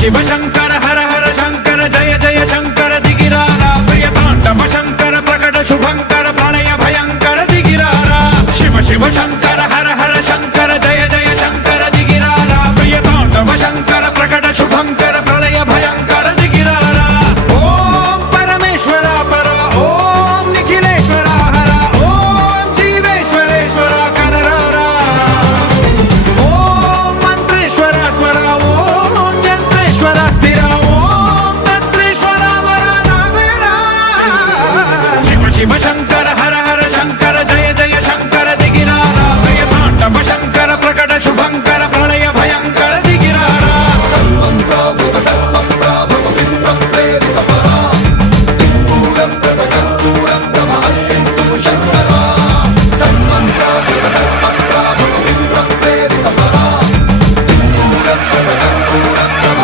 शिव शंकर हर हर शंकर जय जय शंकर दिगिरारा प्रिय तांडव शंकर प्रकट शुभंकर प्रणय भयंकर दिगिरारा शिव शिव शंकर हर हर शंकर जय जय शंकर दिगिरारा प्रिय तांडव शंकर प्रकट शुभंकर